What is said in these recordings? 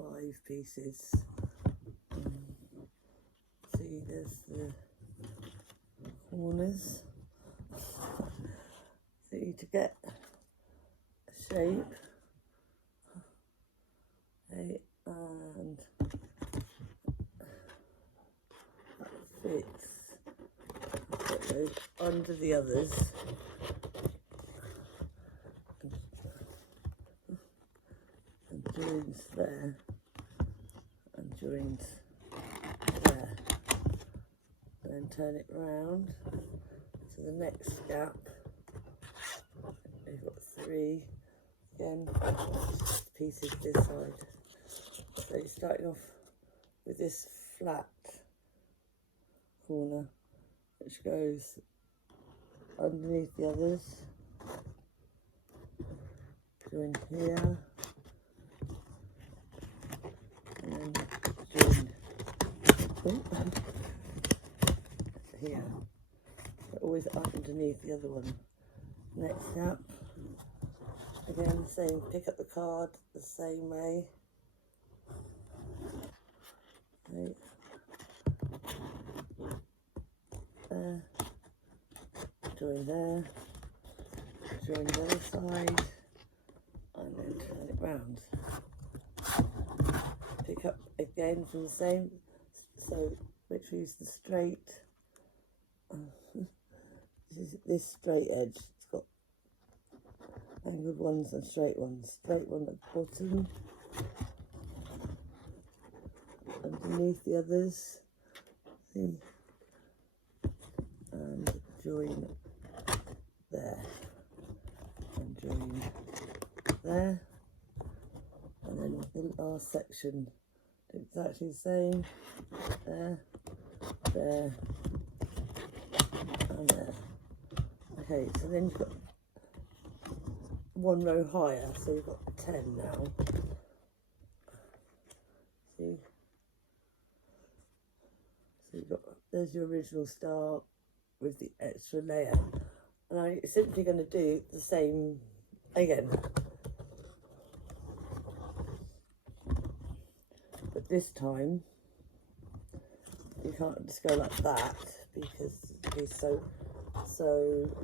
5 pieces. See, there's the corners. See, to get a shape. Okay, and that fits. Put those under the others. And joins there. And joins there. And then turn it round to the next gap. We've got 3 again, pieces this side. So you're starting off with this flat corner which goes underneath the others. Join here and then join here. So always underneath the other one. Next gap. Again, same, pick up the card the same way. Right. There. Join there. Join the other side. And then turn it round. Pick up again from the same, so which is the straight. This straight edge. It's got angled ones and straight ones. Straight one at the bottom, underneath the others, and join there, and join there, and then the last section exactly the same. There, there, and there. Okay, so then you've got 1 row higher, so you've got 10 now. See? So you've got, there's your original star with the extra layer. And I'm simply going to do the same again. But this time, you can't just go like that because it's so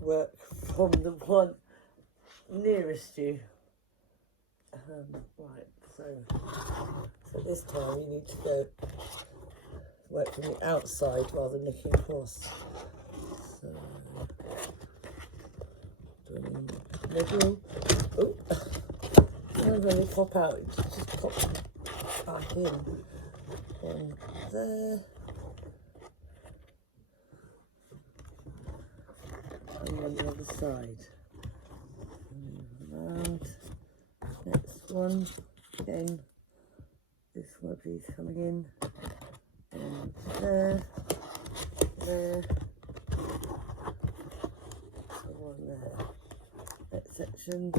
work from the one nearest you. Right, so this time you need to go work from the outside rather than looking across. So doing the middle. Oh, and when they pop out, it just pops back in. Then there. And on the other side. Around. Next one. Again. This one piece coming in. And there. There. And one there. Next section.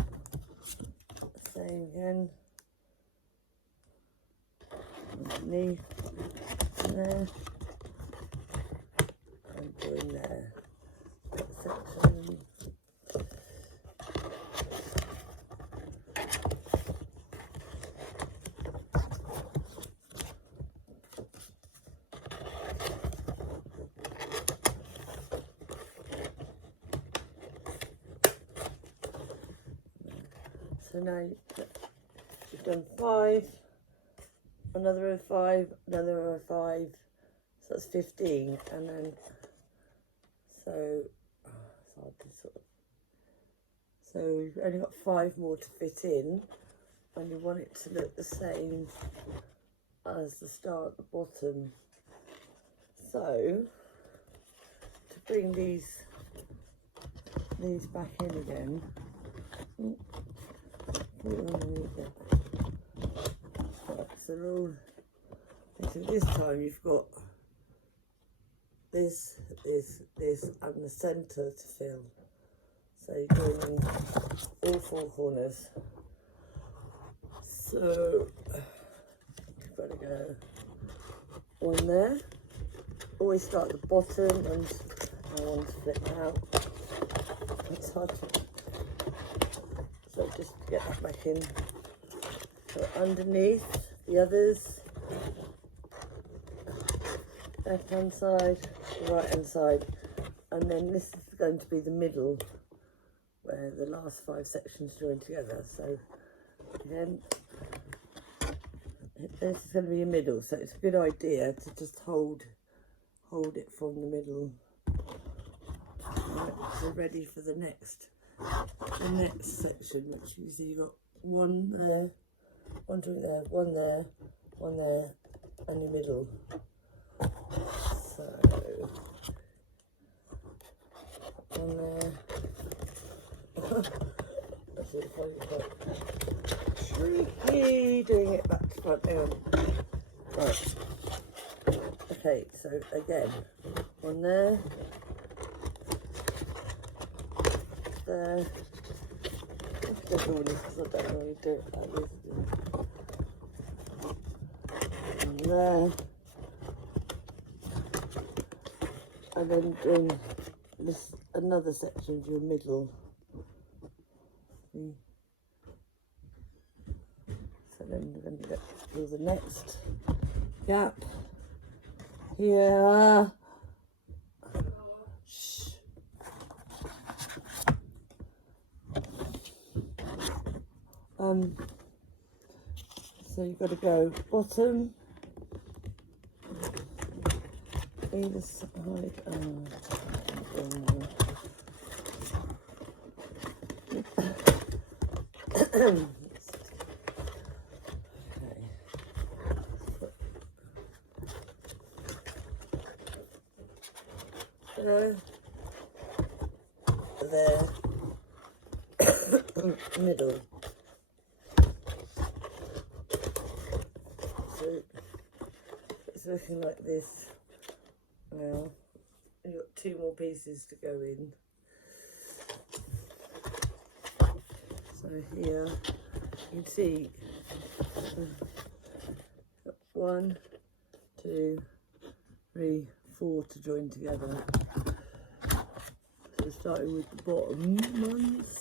Same again. Underneath. There. And doing there. Next section. So now you've done 5, another row 5, another row 5, so that's 15, and then so you've only got 5 more to fit in, and you want it to look the same as the star at the bottom. So to bring these back in again. Put it underneath it. Right, so all, so this time you've got this, and the centre to fill. So you're doing all 4 corners. So you've got to go one there. Always start at the bottom, and I want to flip out. It's hard to. So just to get that back in. So underneath the others. Left hand side, right hand side, and then this is going to be the middle where the last 5 sections join together. So again, this is going to be a middle, so it's a good idea to just hold it from the middle. Right, we're ready for the next section, which you see you've got one there, one joint there, one there, one there, and the middle. So one there. That's it, quite tricky doing it back to front. Hang on. Right. Okay, so again, one there, there. I'm just doing this because I don't really do it like this. And there. And then doing this another section of your middle. So then we're going to do the next gap here. Shh. So you've got to go bottom, either side. There, middle. So it's looking like this now. You've got 2 more pieces to go in. So here you can see 1, 2, 3, 4 to join together. So starting with the bottom ones.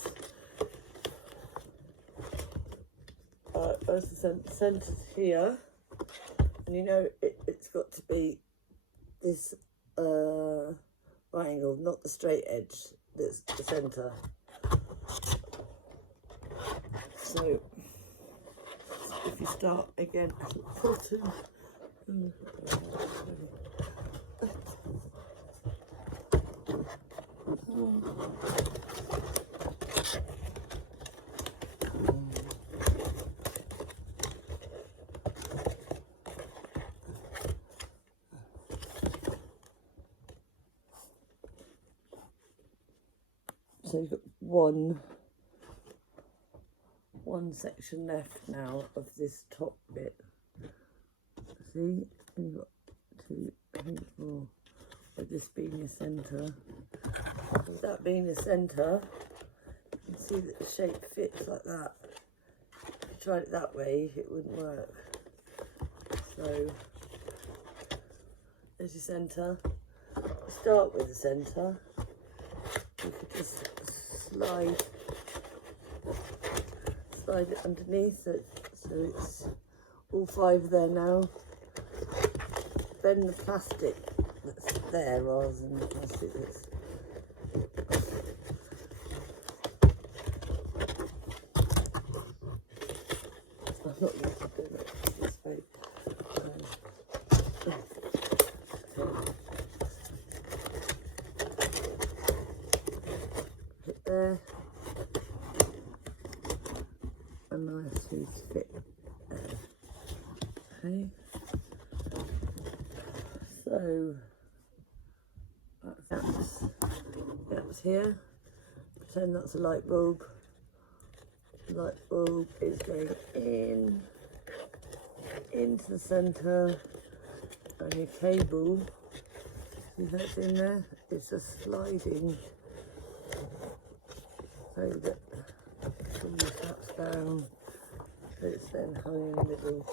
As the centre's here, and you know it's got to be this right angle, not the straight edge. That's the centre. So if you start again at the bottom. So you've got one section left now of this top bit. See, you've got 2, 3, 4. With this being your centre. With that being the centre, you can see that the shape fits like that. If you tried it that way, it wouldn't work. So there's your centre. Start with the centre. You could just slide it underneath, so it's all 5 there now. Bend the plastic that's there rather than the plastic that's... I'm not used to doing it this way. Hit there. A nice sweet fit there. Okay. So that's here. Pretend that's a light bulb. The light bulb is going into the centre, and your cable, see that's in there? It's just sliding so that it taps down, so it's then hung in the middle.